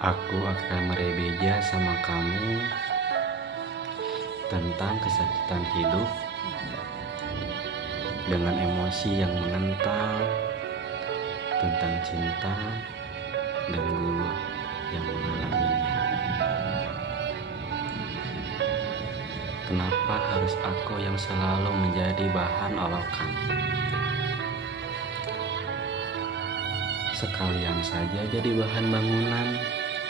Aku akan merebeja sama kamu tentang kesakitan hidup dengan emosi yang mengental tentang cinta dan gua yang mengalaminya. Kenapa harus aku yang selalu menjadi bahan olokan? Sekalian saja jadi bahan bangunan